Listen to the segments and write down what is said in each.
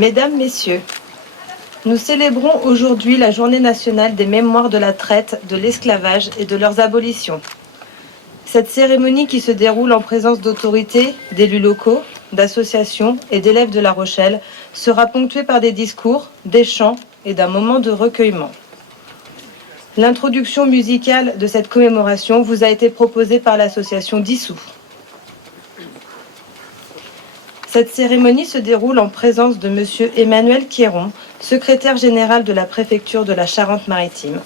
Mesdames, Messieurs, nous célébrons aujourd'hui la Journée nationale des mémoires de la traite, de l'esclavage et de leurs abolitions. Cette cérémonie qui se déroule en présence d'autorités, d'élus locaux, d'associations et d'élèves de La Rochelle sera ponctuée par des discours, des chants et d'un moment de recueillement. L'introduction musicale de cette commémoration vous a été proposée par l'association Dissous. Cette cérémonie se déroule en présence de M. Emmanuel Quéron, secrétaire général de la préfecture de la Charente-Maritime,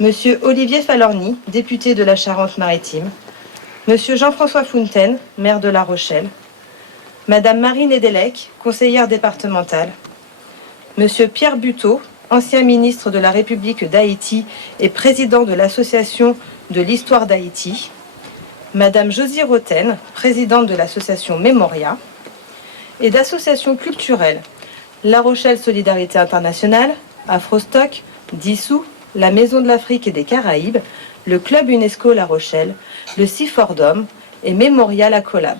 M. Olivier Falorni, député de la Charente-Maritime, M. Jean-François Fontaine, maire de La Rochelle, Mme Marie Nedelec, conseillère départementale, M. Pierre Buteau, ancien ministre de la République d'Haïti et président de l'Association de l'Histoire d'Haïti, Mme Josie Roten, présidente de l'association Memoria, et d'associations culturelles, La Rochelle Solidarité Internationale, Afrostock, Dissous, la Maison de l'Afrique et des Caraïbes, le Club UNESCO La Rochelle, le Cifordum et Mémorial à Collab.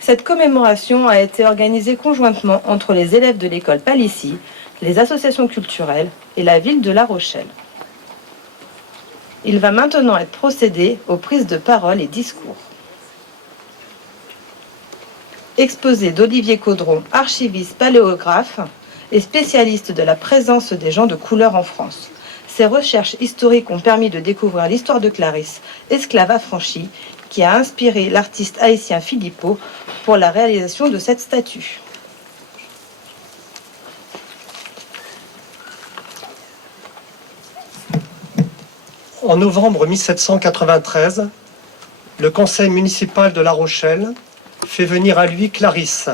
Cette commémoration a été organisée conjointement entre les élèves de l'école Palissy, les associations culturelles et la ville de La Rochelle. Il va maintenant être procédé aux prises de parole et discours. Exposé d'Olivier Caudron, archiviste paléographe et spécialiste de la présence des gens de couleur en France. Ses recherches historiques ont permis de découvrir l'histoire de Clarisse, esclave affranchie, qui a inspiré l'artiste haïtien Philippot pour la réalisation de cette statue. En novembre 1793, le conseil municipal de La Rochelle fait venir à lui Clarisse,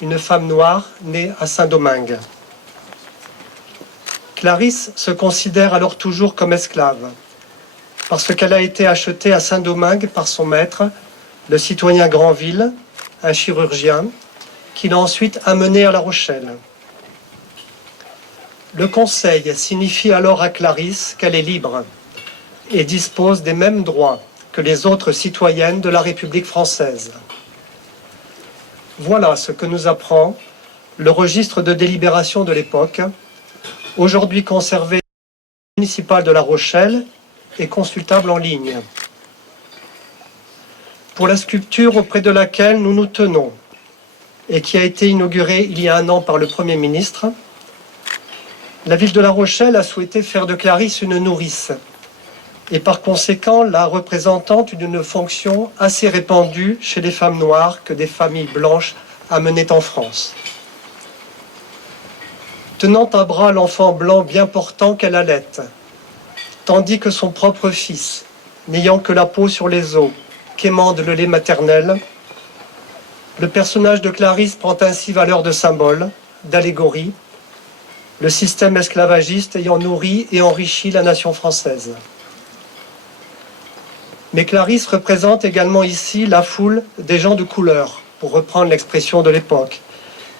une femme noire née à Saint-Domingue. Clarisse se considère alors toujours comme esclave, parce qu'elle a été achetée à Saint-Domingue par son maître, le citoyen Granville, un chirurgien, qui l'a ensuite amenée à La Rochelle. Le conseil signifie alors à Clarisse qu'elle est libre et dispose des mêmes droits que les autres citoyennes de la République française. Voilà ce que nous apprend le registre de délibération de l'époque, aujourd'hui conservé au municipal de La Rochelle et consultable en ligne. Pour la sculpture auprès de laquelle nous nous tenons et qui a été inaugurée il y a 1 an par le Premier ministre, la ville de La Rochelle a souhaité faire de Clarisse une nourrice et par conséquent la représentante d'une fonction assez répandue chez les femmes noires que des familles blanches amenaient en France. Tenant à bras l'enfant blanc bien portant qu'elle allait, tandis que son propre fils, n'ayant que la peau sur les os, qu'émande le lait maternel, le personnage de Clarisse prend ainsi valeur de symbole, d'allégorie, le système esclavagiste ayant nourri et enrichi la nation française. Mais Clarisse représente également ici la foule des gens de couleur, pour reprendre l'expression de l'époque,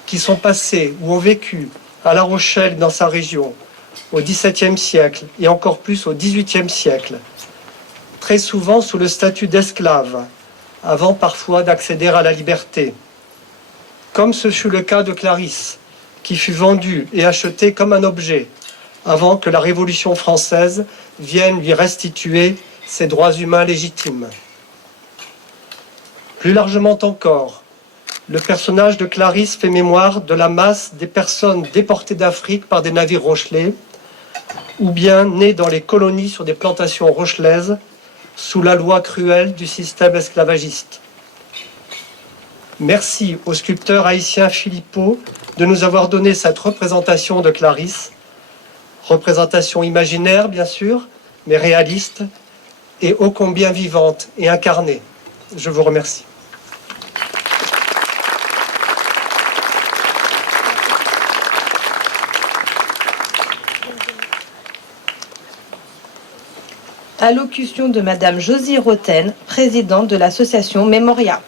qui sont passés ou ont vécu à La Rochelle et dans sa région au XVIIe siècle et encore plus au XVIIIe siècle, très souvent sous le statut d'esclave, avant parfois d'accéder à la liberté. Comme ce fut le cas de Clarisse, qui fut vendue et achetée comme un objet, avant que la Révolution française vienne lui restituer ses droits humains légitimes. Plus largement encore, le personnage de Clarisse fait mémoire de la masse des personnes déportées d'Afrique par des navires rochelais, ou bien nées dans les colonies sur des plantations rochelaises, sous la loi cruelle du système esclavagiste. Merci au sculpteur haïtien Philippot de nous avoir donné cette représentation de Clarisse, représentation imaginaire bien sûr, mais réaliste, et ô combien vivante et incarnée. Je vous remercie. Allocution de Madame Josie Roten, présidente de l'association Mémoria.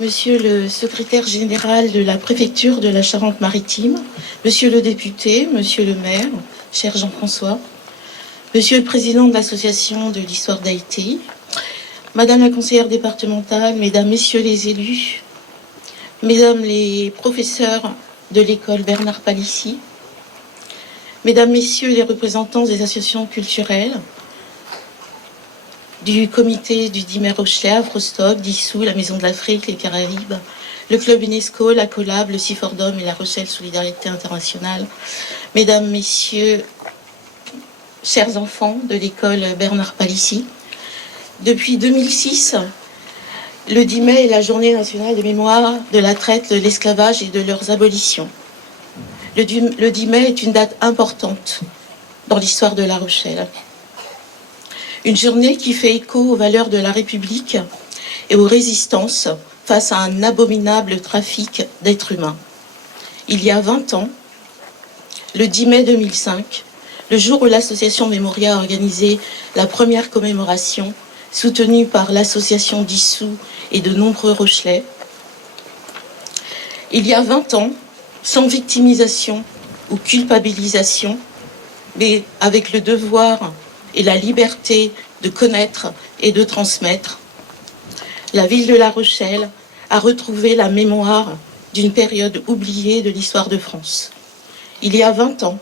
Monsieur le secrétaire général de la préfecture de la Charente-Maritime, monsieur le député, monsieur le maire, cher Jean-François, monsieur le président de l'association de l'histoire d'Haïti, madame la conseillère départementale, mesdames, messieurs les élus, mesdames les professeurs de l'école Bernard Palissy, mesdames, messieurs les représentants des associations culturelles, du comité du Dimé Rochelet, Afrostock, Dissous, la Maison de l'Afrique, les Caraïbes, le Club UNESCO, la Collab, le Cifordum et la Rochelle Solidarité Internationale, mesdames, messieurs, chers enfants de l'école Bernard Palissy. Depuis 2006, le 10 mai est la journée nationale de mémoire de la traite, de l'esclavage et de leurs abolitions. Le 10 mai est une date importante dans l'histoire de La Rochelle. Une journée qui fait écho aux valeurs de la République et aux résistances face à un abominable trafic d'êtres humains. Il y a 20 ans, le 10 mai 2005, le jour où l'association Memoria a organisé la première commémoration, soutenue par l'association d'Issou et de nombreux Rochelais. Il y a 20 ans, sans victimisation ou culpabilisation, mais avec le devoir et la liberté de connaître et de transmettre, la ville de La Rochelle a retrouvé la mémoire d'une période oubliée de l'histoire de France. Il y a 20 ans,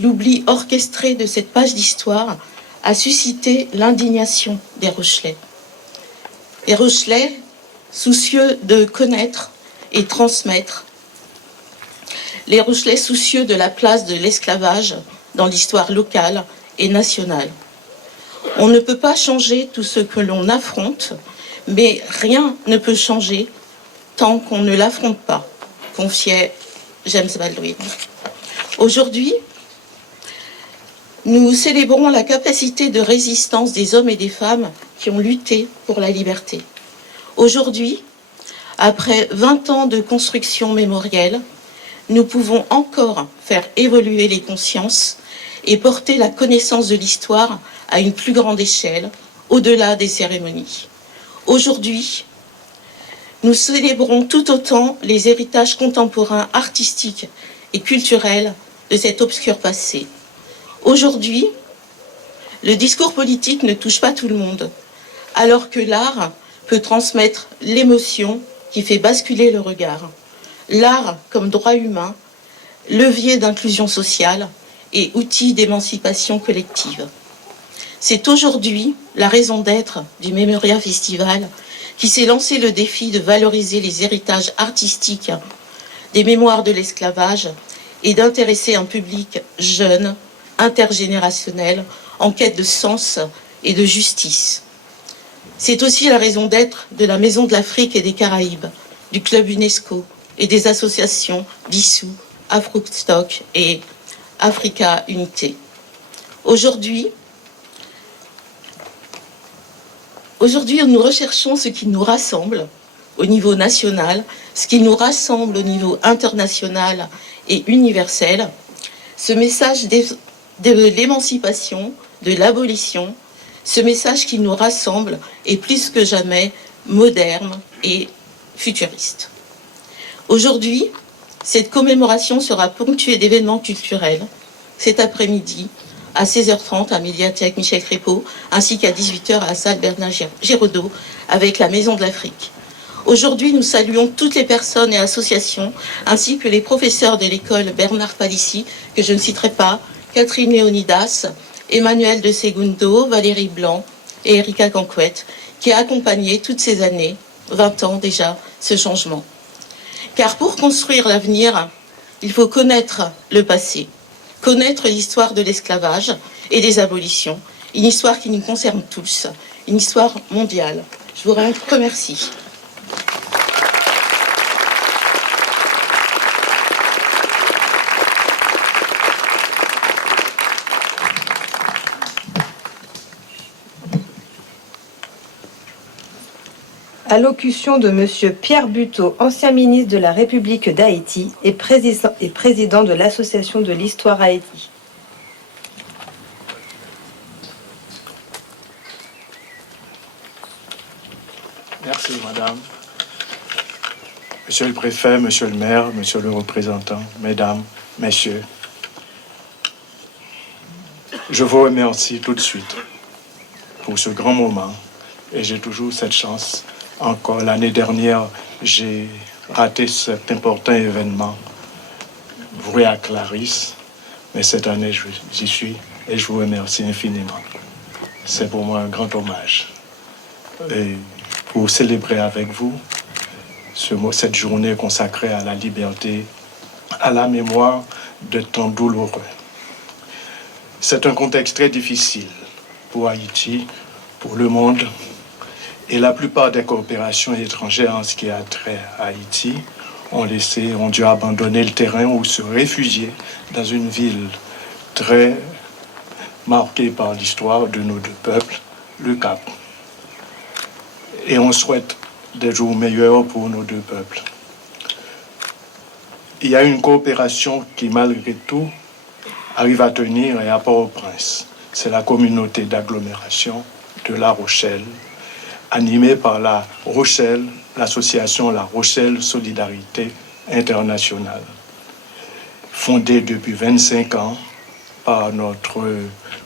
l'oubli orchestré de cette page d'histoire a suscité l'indignation des Rochelais. Les Rochelais, soucieux de connaître et transmettre, les Rochelais soucieux de la place de l'esclavage dans l'histoire locale et nationale. On ne peut pas changer tout ce que l'on affronte, mais rien ne peut changer tant qu'on ne l'affronte pas, confiait James Baldwin. Aujourd'hui, nous célébrons la capacité de résistance des hommes et des femmes qui ont lutté pour la liberté. Aujourd'hui, après 20 ans de construction mémorielle, nous pouvons encore faire évoluer les consciences et porter la connaissance de l'histoire à une plus grande échelle, au-delà des cérémonies. Aujourd'hui, nous célébrons tout autant les héritages contemporains artistiques et culturels de cet obscur passé. Aujourd'hui, le discours politique ne touche pas tout le monde, alors que l'art peut transmettre l'émotion qui fait basculer le regard. L'art comme droit humain, levier d'inclusion sociale et outil d'émancipation collective. C'est aujourd'hui la raison d'être du Memoria Festival qui s'est lancé le défi de valoriser les héritages artistiques des mémoires de l'esclavage et d'intéresser un public jeune, intergénérationnel, en quête de sens et de justice. C'est aussi la raison d'être de la Maison de l'Afrique et des Caraïbes, du Club UNESCO et des associations d'Issou, Afrostock et Africa Unité. Aujourd'hui, nous recherchons ce qui nous rassemble au niveau national, ce qui nous rassemble au niveau international et universel, ce message de l'émancipation, de l'abolition, ce message qui nous rassemble est plus que jamais moderne et futuriste. Aujourd'hui, cette commémoration sera ponctuée d'événements culturels cet après-midi à 16h30 à Médiathèque Michel Crépeau, ainsi qu'à 18h à la salle Bernard Giraudot avec la Maison de l'Afrique. Aujourd'hui, nous saluons toutes les personnes et associations, ainsi que les professeurs de l'école Bernard Palissy, que je ne citerai pas, Catherine Léonidas, Emmanuel de Segundo, Valérie Blanc et Erika Canquette, qui a accompagné toutes ces années, 20 ans déjà, ce changement. Car pour construire l'avenir, il faut connaître le passé, connaître l'histoire de l'esclavage et des abolitions, une histoire qui nous concerne tous, une histoire mondiale. Je vous remercie. Allocution de Monsieur Pierre Buteau, ancien ministre de la République d'Haïti et président de l'Association de l'Histoire Haïti. Merci, madame. Monsieur le préfet, monsieur le maire, monsieur le représentant, mesdames, messieurs, je vous remercie tout de suite pour ce grand moment et j'ai toujours cette chance. Encore l'année dernière, j'ai raté cet important événement voué à Clarisse, mais cette année, j'y suis et je vous remercie infiniment. C'est pour moi un grand hommage. Et pour célébrer avec vous cette journée consacrée à la liberté, à la mémoire de temps douloureux. C'est un contexte très difficile pour Haïti, pour le monde, et la plupart des coopérations étrangères en ce qui a trait à Haïti ont dû abandonner le terrain ou se réfugier dans une ville très marquée par l'histoire de nos deux peuples, le Cap. Et on souhaite des jours meilleurs pour nos deux peuples. il y a une coopération qui, malgré tout, arrive à tenir et à Port-au-Prince. C'est la communauté d'agglomération de La Rochelle, animée par La Rochelle, l'association La Rochelle Solidarité Internationale, fondée depuis 25 ans par notre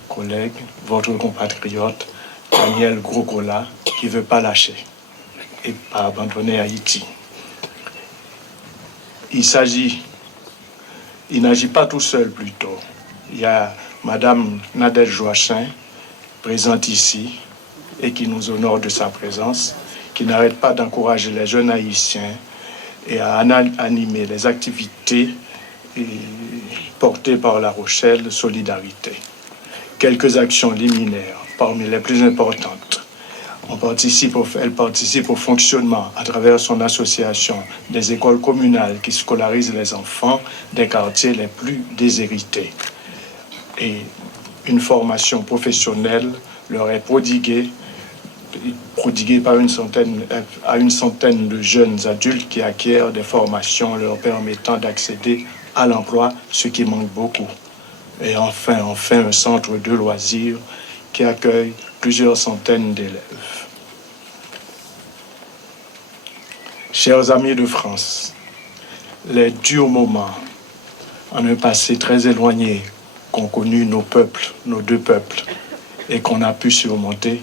collègue, votre compatriote, Daniel Grogola, qui ne veut pas lâcher et pas abandonner Haïti. Il n'agit pas tout seul plutôt. Il y a Madame Nadège Joachim, présente ici, et qui nous honore de sa présence, qui n'arrête pas d'encourager les jeunes haïtiens et à animer les activités portées par La Rochelle Solidarité. Quelques actions liminaires, parmi les plus importantes. Elle participe au fonctionnement à travers son association des écoles communales qui scolarisent les enfants des quartiers les plus déshérités. Et une formation professionnelle leur est prodiguée à une centaine de jeunes adultes qui acquièrent des formations leur permettant d'accéder à l'emploi, ce qui manque beaucoup. Et enfin, un centre de loisirs qui accueille plusieurs centaines d'élèves. Chers amis de France, les durs moments en un passé très éloigné qu'ont connu nos peuples, nos deux peuples, et qu'on a pu surmonter,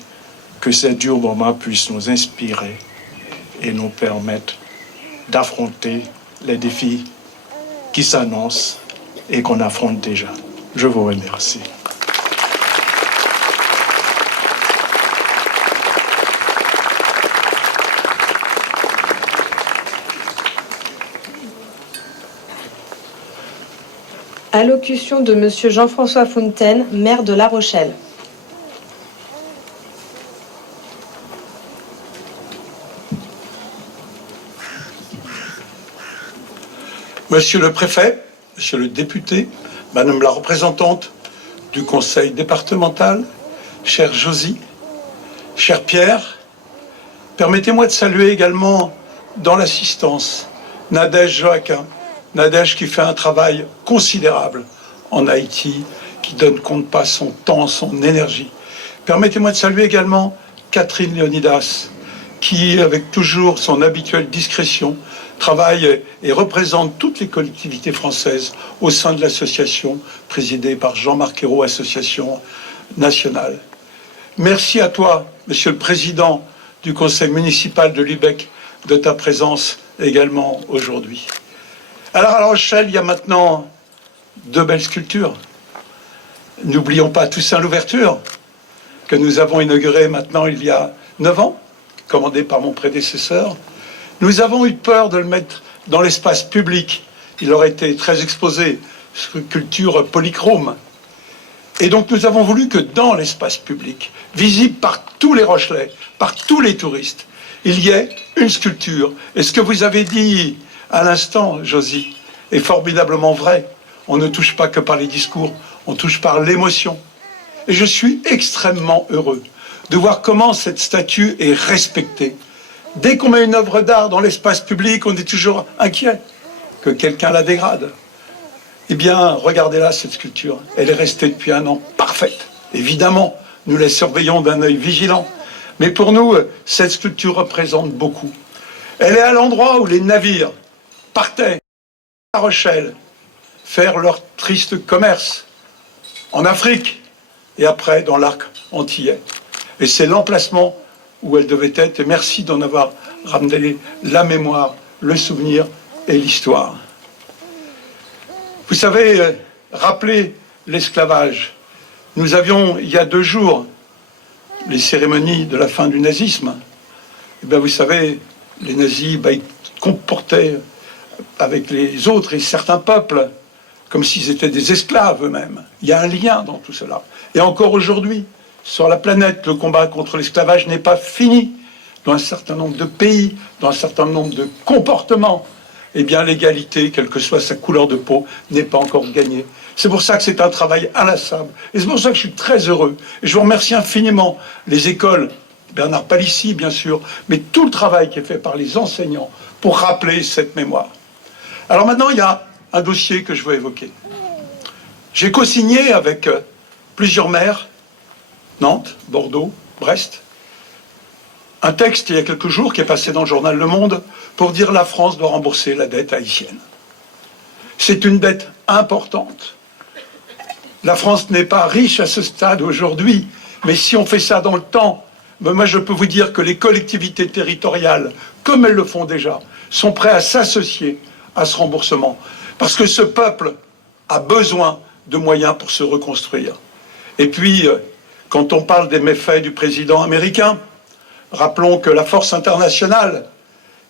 que ces durs moments puissent nous inspirer et nous permettre d'affronter les défis qui s'annoncent et qu'on affronte déjà. Je vous remercie. Allocution de Monsieur Jean-François Fontaine, maire de La Rochelle. Monsieur le préfet, monsieur le député, madame la représentante du conseil départemental, cher Josie, cher Pierre, permettez-moi de saluer également dans l'assistance Nadège Joachim, Nadège qui fait un travail considérable en Haïti, qui donne compte pas son temps, son énergie. Permettez-moi de saluer également Catherine Leonidas, qui, avec toujours son habituelle discrétion, travaille et représente toutes les collectivités françaises au sein de l'association présidée par Jean-Marc Ayrault, association nationale. Merci à toi, monsieur le président du conseil municipal de Lübeck, de ta présence également aujourd'hui. Alors à La Rochelle, il y a maintenant 2 belles sculptures. N'oublions pas Toussaint l'ouverture, que nous avons inaugurée maintenant il y a 9 ans, commandée par mon prédécesseur. Nous avons eu peur de le mettre dans l'espace public. Il aurait été très exposé, sculpture polychrome. Et donc nous avons voulu que dans l'espace public, visible par tous les Rochelais, par tous les touristes, il y ait une sculpture. Et ce que vous avez dit à l'instant, Josie, est formidablement vrai. On ne touche pas que par les discours, on touche par l'émotion. Et je suis extrêmement heureux de voir comment cette statue est respectée. Dès qu'on met une œuvre d'art dans l'espace public, on est toujours inquiet que quelqu'un la dégrade. Eh bien, regardez-là, cette sculpture. Elle est restée depuis 1 an parfaite. Évidemment, nous la surveillons d'un œil vigilant. Mais pour nous, cette sculpture représente beaucoup. Elle est à l'endroit où les navires partaient à La Rochelle faire leur triste commerce en Afrique et après dans l'arc antillais. Et c'est l'emplacement où elle devait être. Et merci d'en avoir ramené la mémoire, le souvenir et l'histoire. Vous savez, rappeler l'esclavage. Nous avions, il y a 2 jours, les cérémonies de la fin du nazisme. Et bien, vous savez, les nazis, ils comportaient avec les autres et certains peuples comme s'ils étaient des esclaves eux-mêmes. Il y a un lien dans tout cela. Et encore aujourd'hui, sur la planète, le combat contre l'esclavage n'est pas fini. Dans un certain nombre de pays, dans un certain nombre de comportements, eh bien l'égalité, quelle que soit sa couleur de peau, n'est pas encore gagnée. C'est pour ça que c'est un travail inlassable. Et c'est pour ça que je suis très heureux. Et je vous remercie infiniment les écoles, Bernard Palissy bien sûr, mais tout le travail qui est fait par les enseignants pour rappeler cette mémoire. Alors maintenant, il y a un dossier que je veux évoquer. J'ai co-signé avec plusieurs maires, Nantes, Bordeaux, Brest, un texte il y a quelques jours qui est passé dans le journal Le Monde pour dire la France doit rembourser la dette haïtienne. C'est une dette importante. La France n'est pas riche à ce stade aujourd'hui, mais si on fait ça dans le temps, moi je peux vous dire que les collectivités territoriales, comme elles le font déjà, sont prêtes à s'associer à ce remboursement. Parce que ce peuple a besoin de moyens pour se reconstruire. Et puis, quand on parle des méfaits du président américain, rappelons que la force internationale,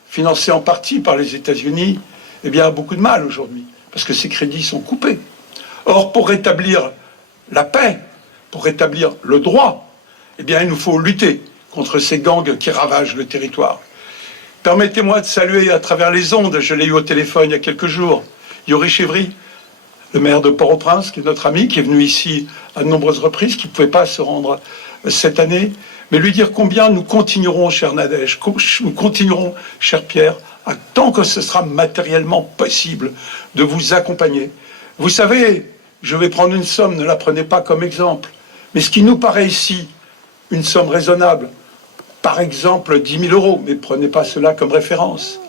financée en partie par les États-Unis, eh bien, a beaucoup de mal aujourd'hui, parce que ses crédits sont coupés. Or, pour rétablir la paix, pour rétablir le droit, eh bien, il nous faut lutter contre ces gangs qui ravagent le territoire. Permettez-moi de saluer à travers les ondes, je l'ai eu au téléphone il y a quelques jours, Yori Chevry, le maire de Port-au-Prince, qui est notre ami, qui est venu ici à de nombreuses reprises, qui ne pouvait pas se rendre cette année, mais lui dire combien nous continuerons, cher Nadège, nous continuerons, cher Pierre, tant que ce sera matériellement possible, de vous accompagner. Vous savez, je vais prendre une somme, ne la prenez pas comme exemple, mais ce qui nous paraît ici une somme raisonnable, par exemple 10 000 euros, mais prenez pas cela comme référence,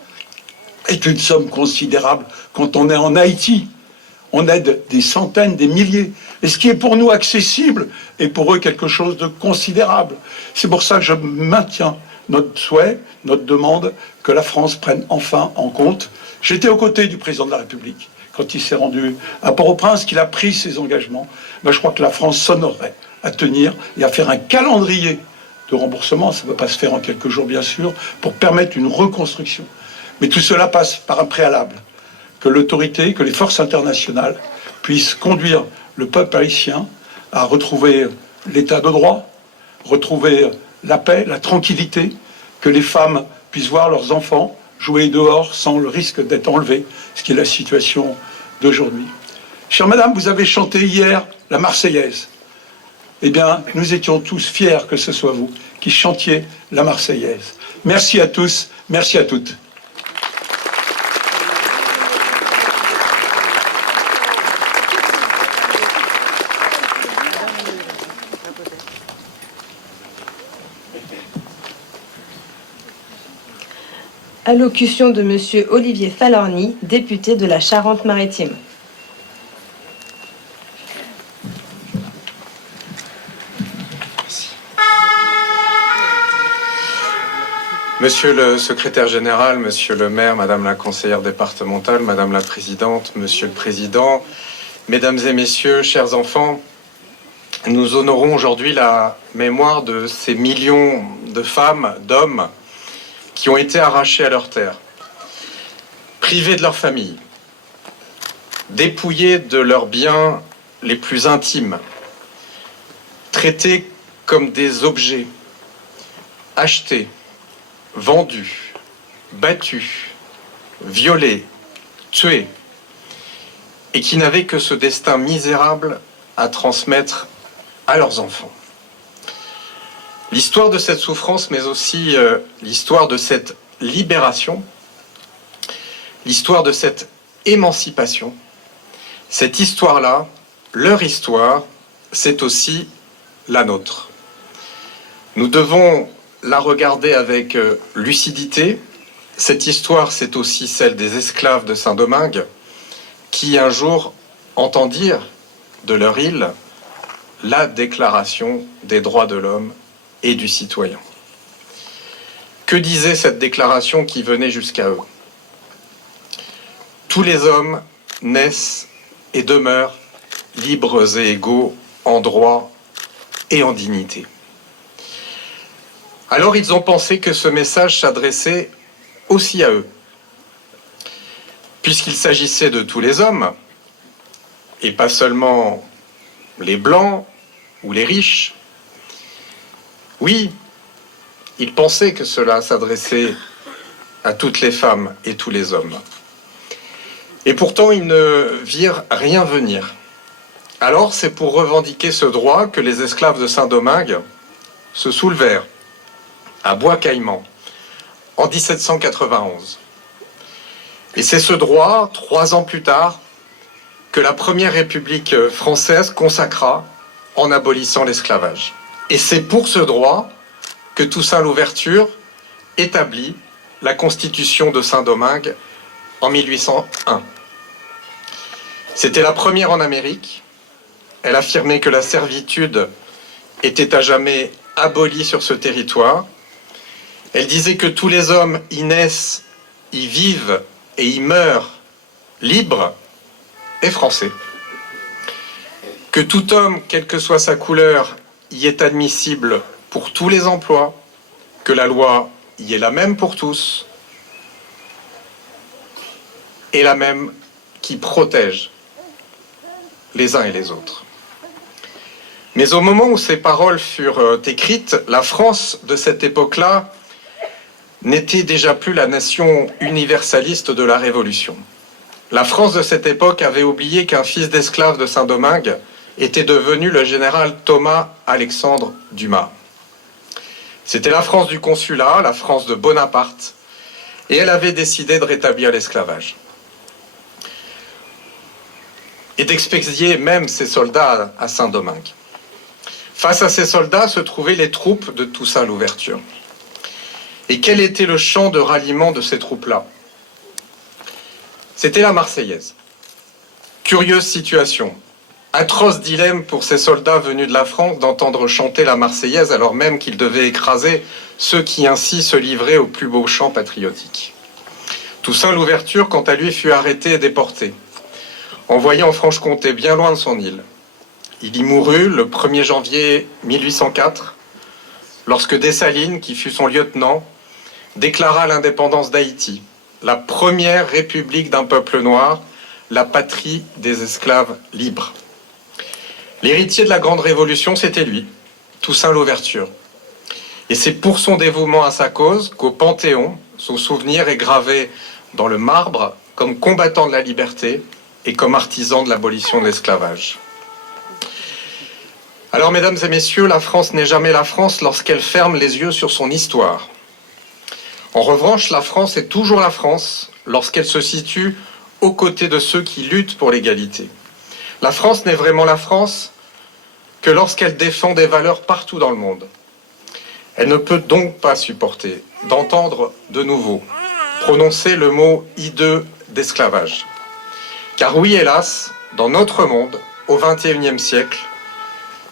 est une somme considérable quand on est en Haïti. On aide des centaines, des milliers. Et ce qui est pour nous accessible est pour eux quelque chose de considérable. C'est pour ça que je maintiens notre souhait, notre demande, que la France prenne enfin en compte. J'étais aux côtés du président de la République quand il s'est rendu à Port-au-Prince, qu'il a pris ses engagements. Ben, je crois que la France s'honorerait à tenir et à faire un calendrier de remboursement. Ça ne peut pas se faire en quelques jours, bien sûr, pour permettre une reconstruction. Mais tout cela passe par un préalable. Que l'autorité, que les forces internationales puissent conduire le peuple haïtien à retrouver l'état de droit, retrouver la paix, la tranquillité, que les femmes puissent voir leurs enfants jouer dehors sans le risque d'être enlevés, ce qui est la situation d'aujourd'hui. Chère madame, vous avez chanté hier la Marseillaise. Eh bien, nous étions tous fiers que ce soit vous qui chantiez la Marseillaise. Merci à tous, merci à toutes. Allocution de Monsieur Olivier Falorni, député de la Charente-Maritime. Monsieur le secrétaire général, monsieur le maire, madame la conseillère départementale, madame la présidente, monsieur le président, mesdames et messieurs, chers enfants, nous honorons aujourd'hui la mémoire de ces millions de femmes, d'hommes qui ont été arrachés à leur terre, privés de leur famille, dépouillés de leurs biens les plus intimes, traités comme des objets, achetés, vendus, battus, violés, tués, et qui n'avaient que ce destin misérable à transmettre à leurs enfants. L'histoire de cette souffrance, mais aussi l'histoire de cette libération, l'histoire de cette émancipation, cette histoire-là, leur histoire, c'est aussi la nôtre. Nous devons la regarder avec lucidité. Cette histoire, c'est aussi celle des esclaves de Saint-Domingue qui un jour entendirent de leur île la Déclaration des droits de l'homme et du citoyen. Que disait cette déclaration qui venait jusqu'à eux? Tous les hommes naissent et demeurent libres et égaux en droit et en dignité. Alors ils ont pensé que ce message s'adressait aussi à eux, puisqu'il s'agissait de tous les hommes, et pas seulement les blancs ou les riches. Oui, ils pensaient que cela s'adressait à toutes les femmes et tous les hommes. Et pourtant, ils ne virent rien venir. Alors, c'est pour revendiquer ce droit que les esclaves de Saint-Domingue se soulevèrent à Bois-Caïman en 1791. Et c'est ce droit, 3 ans plus tard, que la première République française consacra en abolissant l'esclavage. Et c'est pour ce droit que Toussaint Louverture établit la Constitution de Saint-Domingue en 1801. C'était la première en Amérique. Elle affirmait que la servitude était à jamais abolie sur ce territoire. Elle disait que tous les hommes y naissent, y vivent et y meurent libres et français. Que tout homme, quelle que soit sa couleur, y est admissible pour tous les emplois, que la loi y est la même pour tous, et la même qui protège les uns et les autres. Mais au moment où ces paroles furent écrites, la France de cette époque-là n'était déjà plus la nation universaliste de la Révolution. La France de cette époque avait oublié qu'un fils d'esclave de Saint-Domingue était devenu le général Thomas-Alexandre Dumas. C'était la France du consulat, la France de Bonaparte, et elle avait décidé de rétablir l'esclavage. Et d'expédier même ses soldats à Saint-Domingue. Face à ces soldats se trouvaient les troupes de Toussaint Louverture. Et quel était le chant de ralliement de ces troupes-là? C'était la Marseillaise. Curieuse situation, atroce dilemme pour ces soldats venus de la France d'entendre chanter la Marseillaise alors même qu'ils devaient écraser ceux qui ainsi se livraient au plus beau chant patriotique. Toussaint Louverture, quant à lui, fut arrêté et déporté, envoyé en Franche-Comté, bien loin de son île. Il y mourut le 1er janvier 1804, lorsque Dessalines, qui fut son lieutenant, déclara l'indépendance d'Haïti, la première république d'un peuple noir, la patrie des esclaves libres. L'héritier de la Grande Révolution, c'était lui, Toussaint Louverture. Et c'est pour son dévouement à sa cause qu'au Panthéon, son souvenir est gravé dans le marbre comme combattant de la liberté et comme artisan de l'abolition de l'esclavage. Alors, mesdames et messieurs, la France n'est jamais la France lorsqu'elle ferme les yeux sur son histoire. En revanche, la France est toujours la France lorsqu'elle se situe aux côtés de ceux qui luttent pour l'égalité. La France n'est vraiment la France que lorsqu'elle défend des valeurs partout dans le monde. Elle ne peut donc pas supporter d'entendre de nouveau prononcer le mot hideux d'esclavage. Car oui, hélas, dans notre monde, au XXIe siècle,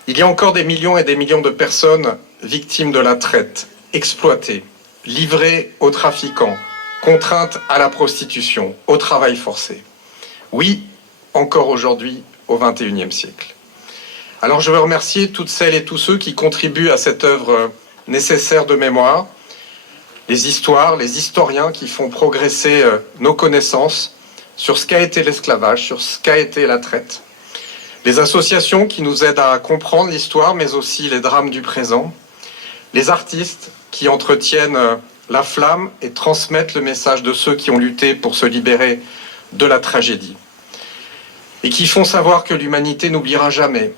il y a encore des millions et des millions de personnes victimes de la traite, exploitées, livrées aux trafiquants, contraintes à la prostitution, au travail forcé. Oui, encore aujourd'hui, au XXIe siècle. Alors je veux remercier toutes celles et tous ceux qui contribuent à cette œuvre nécessaire de mémoire, les histoires, les historiens qui font progresser nos connaissances sur ce qu'a été l'esclavage, sur ce qu'a été la traite, les associations qui nous aident à comprendre l'histoire, mais aussi les drames du présent, les artistes qui entretiennent la flamme et transmettent le message de ceux qui ont lutté pour se libérer de la tragédie, et qui font savoir que l'humanité n'oubliera jamais,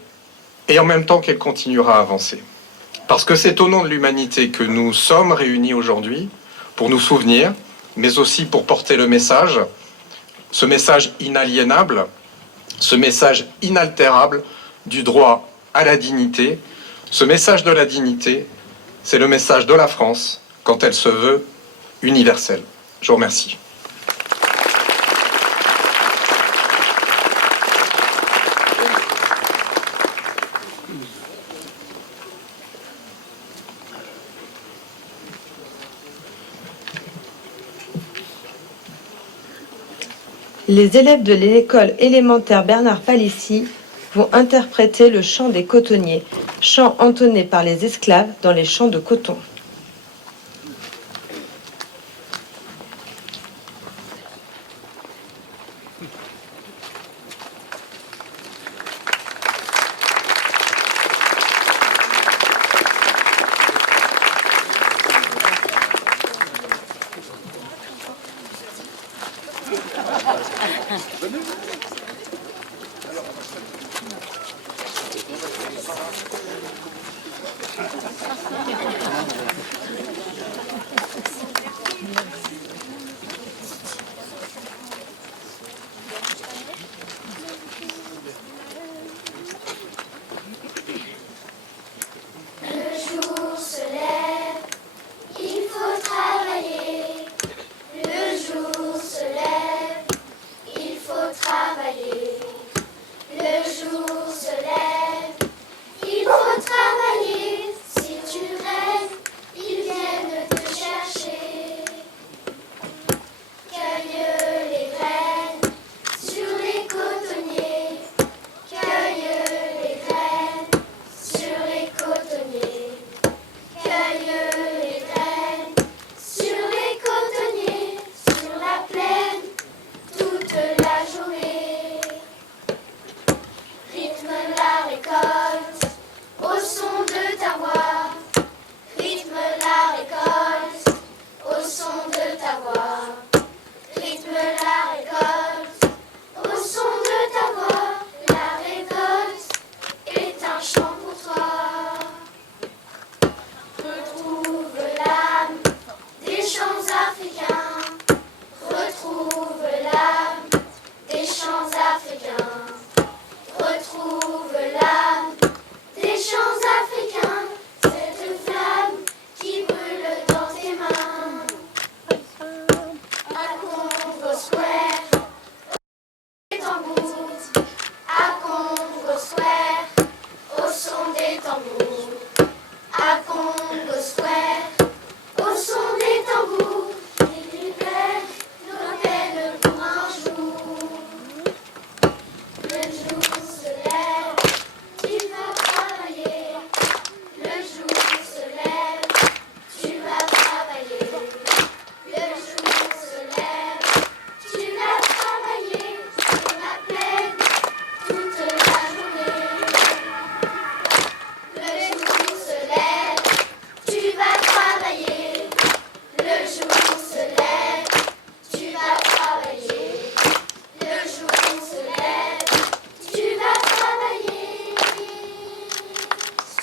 et en même temps qu'elle continuera à avancer. Parce que c'est au nom de l'humanité que nous sommes réunis aujourd'hui, pour nous souvenir, mais aussi pour porter le message, ce message inaliénable, ce message inaltérable du droit à la dignité. Ce message de la dignité, c'est le message de la France quand elle se veut universelle. Je vous remercie. Les élèves de l'école élémentaire Bernard Palissy vont interpréter le chant des cotonniers, chant entonné par les esclaves dans les champs de coton. tambours. À Congo Square, au son des tambours, les lumières nous rappellent pour un jour. Le jour se lève, tu vas travailler. Le jour se lève, tu vas travailler. Le jour se lève, tu vas travailler. C'est la plaine toute la journée. Le jour se lève, tu vas travailler. Le jour se lève, tu vas travailler. Le jour se lève, tu vas travailler.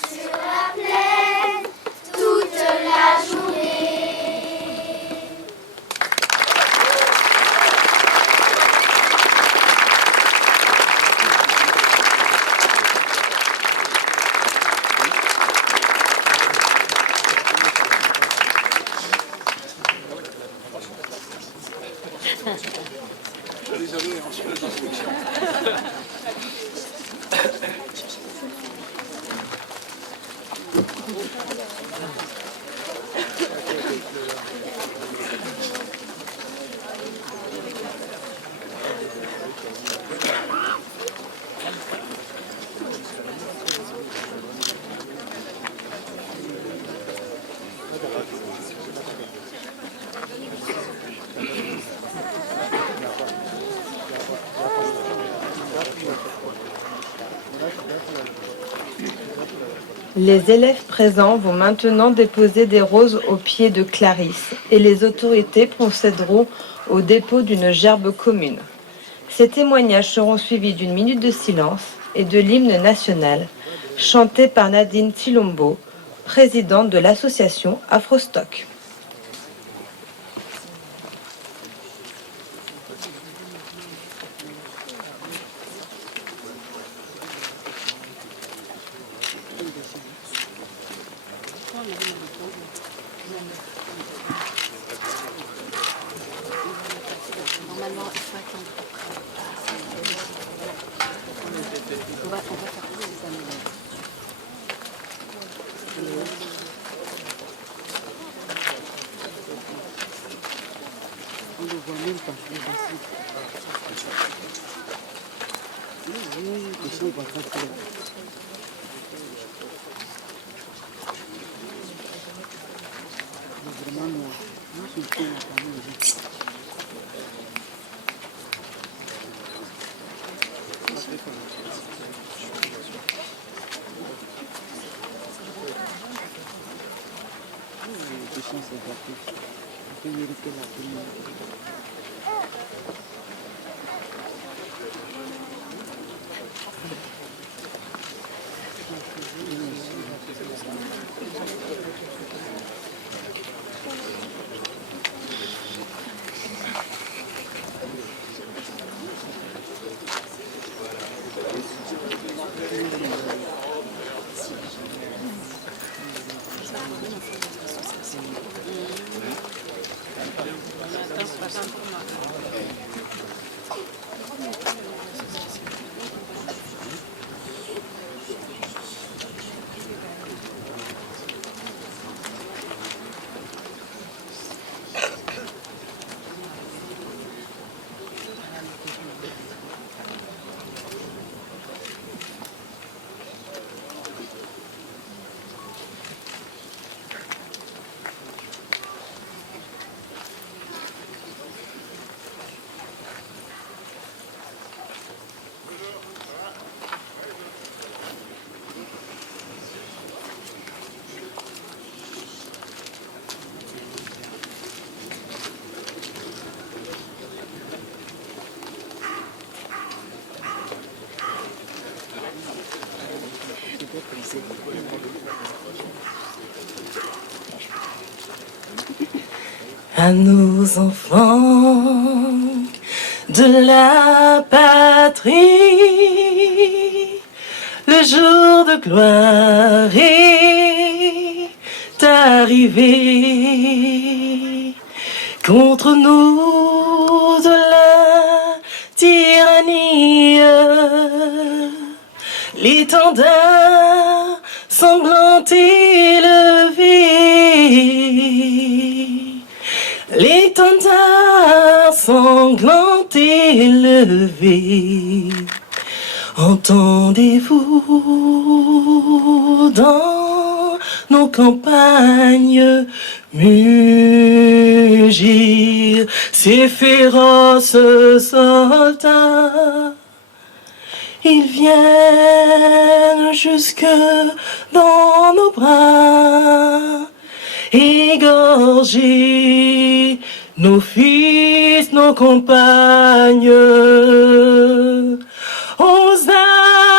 Sur la plaine toute la journée. Les élèves présents vont maintenant déposer des roses aux pieds de Clarisse et les autorités procéderont au dépôt d'une gerbe commune. Ces témoignages seront suivis d'une minute de silence et de l'hymne national, chanté par Nadine Chilombo, présidente de l'association Afrostock. Normalement, il faut attendre. On va faire tous les examens. On ne voit même pas. On voit pas. Vraiment noir. Moi, je suis la famille. À nos enfants de la patrie, le jour de gloire est arrivé. Contre nous de la tyrannie, l'étendard sanglante élevée, l'étendard sanglant élevé. Entendez-vous dans nos campagnes mugir ces féroces soldats? Ils viennent jusque dans nos bras, égorger nos fils, nos compagnes. Aux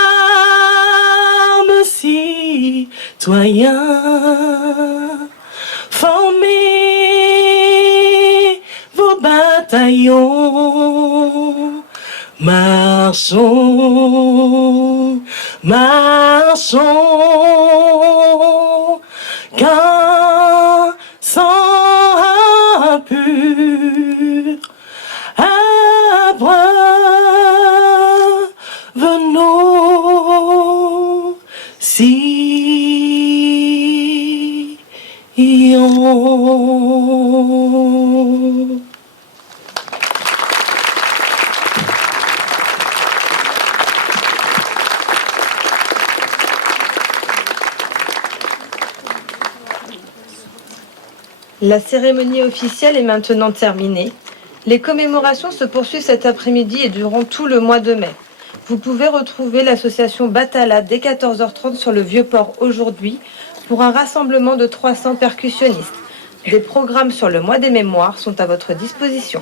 armes, citoyens, formez vos bataillons. Marchons, marchons, qu'un sang impur abreuve nos sillons. La cérémonie officielle est maintenant terminée. Les commémorations se poursuivent cet après-midi et durant tout le mois de mai. Vous pouvez retrouver l'association Batala dès 14h30 sur le Vieux-Port aujourd'hui pour un rassemblement de 300 percussionnistes. Des programmes sur le mois des mémoires sont à votre disposition.